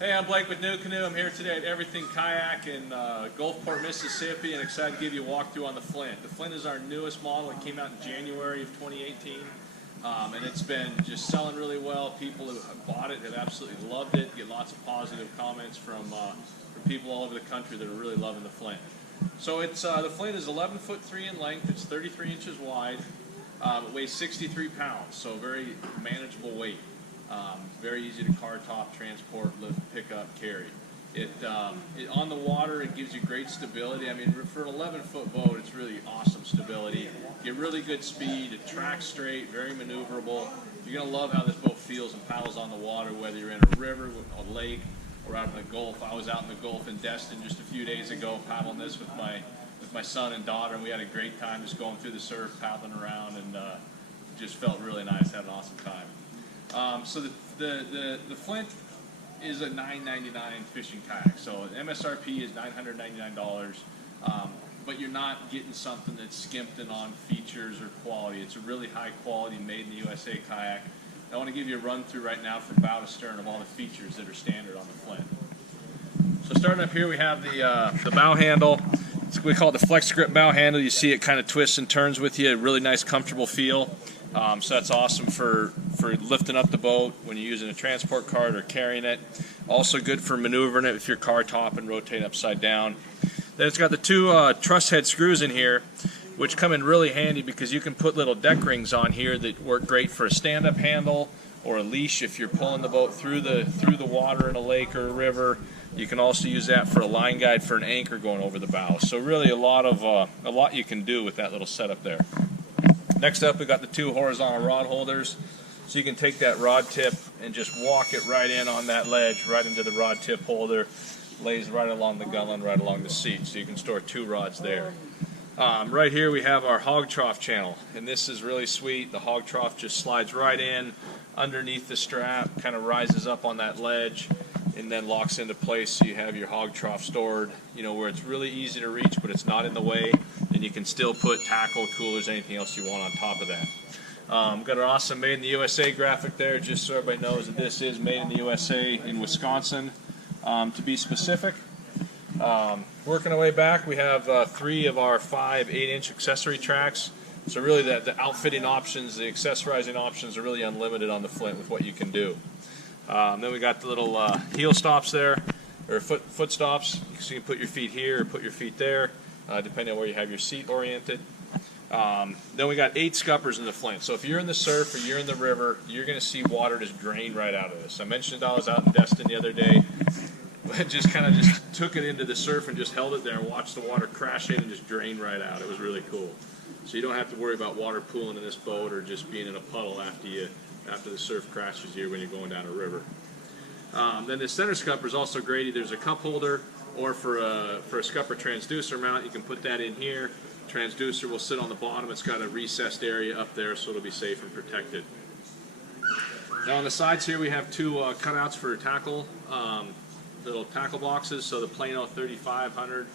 Hey, I'm Blake with NuCanoe. I'm here today at Everything Kayak in Gulfport, Mississippi, and excited to give you a walkthrough on the Flint. The Flint is our newest model. It came out in January of 2018, and it's been just selling really well. People who have bought it have absolutely loved it. Get lots of positive comments from people all over the country that are really loving the Flint. So it's the Flint is 11'3" in length. It's 33 inches wide. It weighs 63 pounds, so very manageable weight. Very easy to car top, transport, lift, pick up, carry. On the water, it gives you great stability. I mean, for an 11-foot boat, it's really awesome stability. You get really good speed. It tracks straight, very maneuverable. You're gonna love how this boat feels and paddles on the water, whether you're in a river, a lake, or out in the Gulf. I was out in the Gulf in Destin just a few days ago, paddling this with my son and daughter, and we had a great time just going through the surf, paddling around, and just felt really nice. Had an awesome time. So the Flint is a $9.99 fishing kayak. So MSRP is $999, but you're not getting something that's skimping on features or quality. It's a really high quality, made in the USA kayak. I want to give you a run through right now from bow to stern of all the features that are standard on the Flint. So starting up here, we have the bow handle. We call it the flex grip bow handle. You see it kind of twists and turns with you. A really nice, comfortable feel. So that's awesome for lifting up the boat when you're using a transport cart or carrying it. Also good for maneuvering it if you're car top and rotating upside down. Then it's got the two truss head screws in here, which come in really handy because you can put little deck rings on here that work great for a stand-up handle or a leash if you're pulling the boat through the water in a lake or a river. You can also use that for a line guide for an anchor going over the bow. So really a lot you can do with that little setup there. Next up, we got the two horizontal rod holders. So you can take that rod tip and just walk it right in on that ledge, right into the rod tip holder. Lays right along the gunwale, right along the seat. So you can store two rods there. Right here we have our Hog Trough Channel, and this is really sweet. The Hog Trough just slides right in underneath the strap, kind of rises up on that ledge, and then locks into place so you have your hog trough stored, where it's really easy to reach, but it's not in the way, and you can still put tackle, coolers, anything else you want on top of that. Got our awesome Made in the USA graphic there, just so everybody knows that this is made in the USA in Wisconsin, to be specific. Working our way back, we have 3 of our 5 8-inch accessory tracks. So really the outfitting options, the accessorizing options are really unlimited on the Flint with what you can do. Then we got the little heel stops there, or foot stops, so you can put your feet here or put your feet there, depending on where you have your seat oriented. Then we got 8 scuppers in the Flint. So if you're in the surf or you're in the river, you're going to see water just drain right out of this. I mentioned I was out in Destin the other day. Just took it into the surf and just held it there and watched the water crash in and just drain right out. It was really cool. So you don't have to worry about water pooling in this boat or just being in a puddle after the surf crashes you when you're going down a river. Then the center scupper is also great. There's a cup holder, or for a scupper transducer mount, you can put that in here. Transducer will sit on the bottom. It's got a recessed area up there, so it'll be safe and protected. Now on the sides here we have 2 cutouts for tackle, little tackle boxes. So the Plano 3500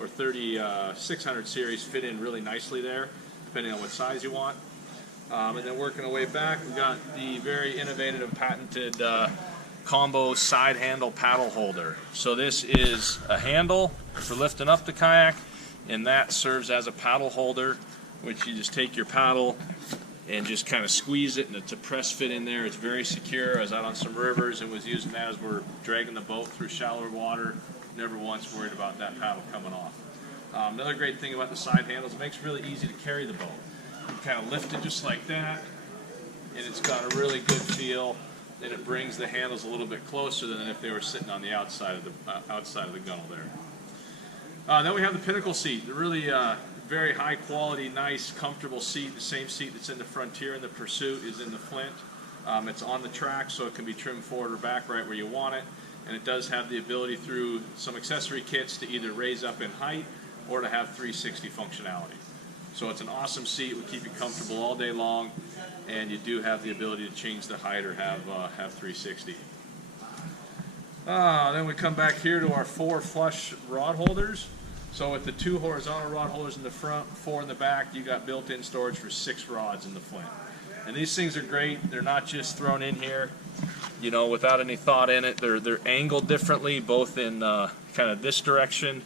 or 3600 series fit in really nicely there, depending on what size you want. And then working our way back, we've got the very innovative and patented combo side handle paddle holder. So this is a handle for lifting up the kayak, and that serves as a paddle holder, which you just take your paddle and just kind of squeeze it, and it's a press fit in there. It's very secure. I was out on some rivers and was using that as we're dragging the boat through shallower water. Never once worried about that paddle coming off. Another great thing about the side handles, it makes it really easy to carry the boat. You kind of lift it just like that, and it's got a really good feel, and it brings the handles a little bit closer than if they were sitting on the outside of the gunnel there. Then we have the Pinnacle Seat, the really very high quality, nice, comfortable seat. The same seat that's in the Frontier and the Pursuit is in the Flint. It's on the track, so it can be trimmed forward or back right where you want it, and it does have the ability through some accessory kits to either raise up in height or to have 360 functionality. So it's an awesome seat, will keep you comfortable all day long, and you do have the ability to change the height or have 360. Then we come back here to our 4 flush rod holders. So with the 2 horizontal rod holders in the front, 4 in the back, you got built-in storage for 6 rods in the Flint. And these things are great. They're not just thrown in here. you know, without any thought in it. They're angled differently, both in kind of this direction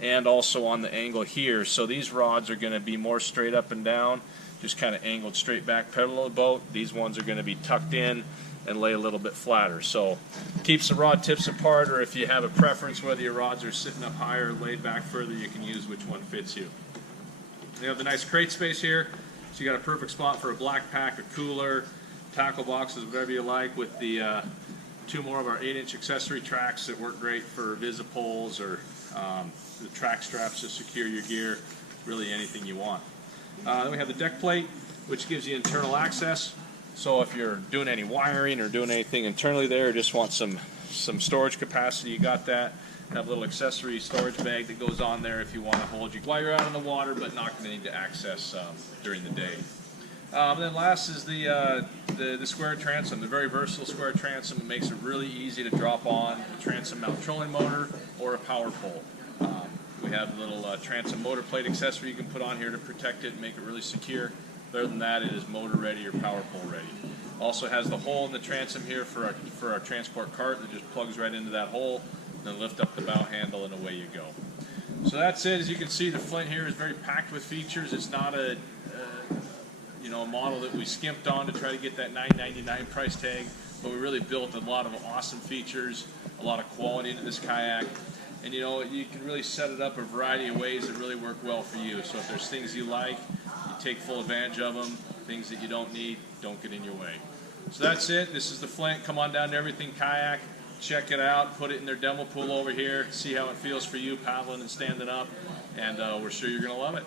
and also on the angle here. So these rods are going to be more straight up and down, just kind of angled straight back parallel to the boat. These ones are going to be tucked in and lay a little bit flatter. So keeps the rod tips apart, or if you have a preference whether your rods are sitting up higher or laid back further, you can use which one fits you. You have the nice crate space here, so you got a perfect spot for a black pack, a cooler, tackle boxes, whatever you like, with the 2 more of our 8-inch accessory tracks that work great for Visipoles or the track straps to secure your gear, really anything you want. Then we have the deck plate, which gives you internal access. So if you're doing any wiring or doing anything internally there, or just want some storage capacity, you got that. Have a little accessory storage bag that goes on there if you want to hold you while you're out in the water, but not going to need to access during the day. And then last is the square transom, the very versatile square transom. It makes it really easy to drop on a transom mount trolling motor or a power pole. We have a little transom motor plate accessory you can put on here to protect it and make it really secure. Other than that, it is motor ready or power pole ready. Also has the hole in the transom here for our transport cart that just plugs right into that hole, then lift up the bow handle and away you go. So that's it. As you can see, the Flint here is very packed with features. It's not a model that we skimped on to try to get that $9.99 price tag, but we really built a lot of awesome features, a lot of quality into this kayak. And you know, you can really set it up a variety of ways that really work well for you. So if there's things you like, you take full advantage of them. Things that you don't need, don't get in your way. So that's it. This is the Flint. Come on down to Everything Kayak. Check it out. Put it in their demo pool over here. See how it feels for you paddling and standing up. And we're sure you're going to love it.